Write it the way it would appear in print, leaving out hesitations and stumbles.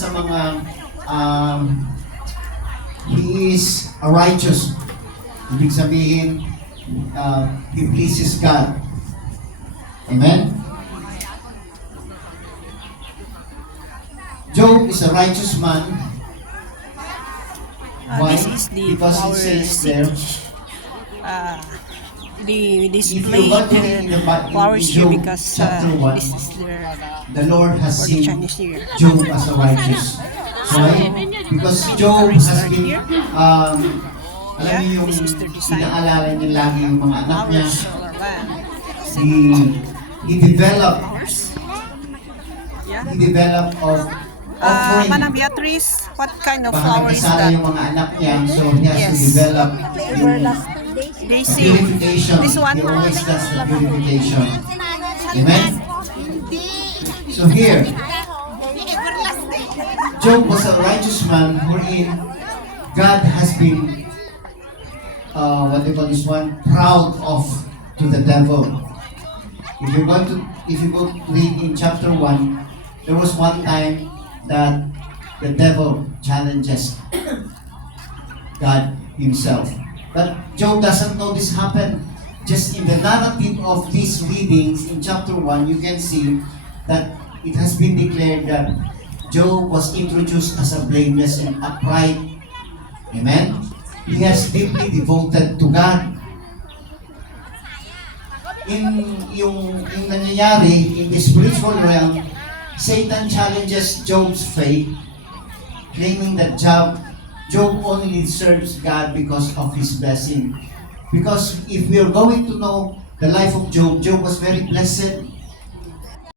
sa mga he is a righteous. Ibig sabihin, he pleases God. Amen? Job is a righteous man. Why? This is the Because it flower says there, we if display you want to read in the the flowers here Job because chapter 1, this is their the Lord has for the seen Chinese New Year. Job as a righteous. Why? Because Job has been, alam niyo yung This is their design. inaalala niya lagi yung mga anak niya. Flowers or land. He developed Yeah. offering. Manang Beatrice, what kind of flower is Pakakasala that? yung mga anak niya, so he has to Yes. develop yung Daisy. purification. This one? He always does the purification. Amen? So here, Job was a righteous man wherein God has been, what they call this one, proud of to the devil. If you go to read in chapter 1, there was one time that the devil challenges God himself. But Job doesn't know this happened. Just in the narrative of these readings in chapter 1, you can see that it has been declared that Job was introduced as a blameless and upright. Amen? He has deeply devoted to God. Yung nangyayari in the spiritual realm, Satan challenges Job's faith, claiming that Job only serves God because of his blessing. Because if we are going to know the life of Job, Job was very blessed.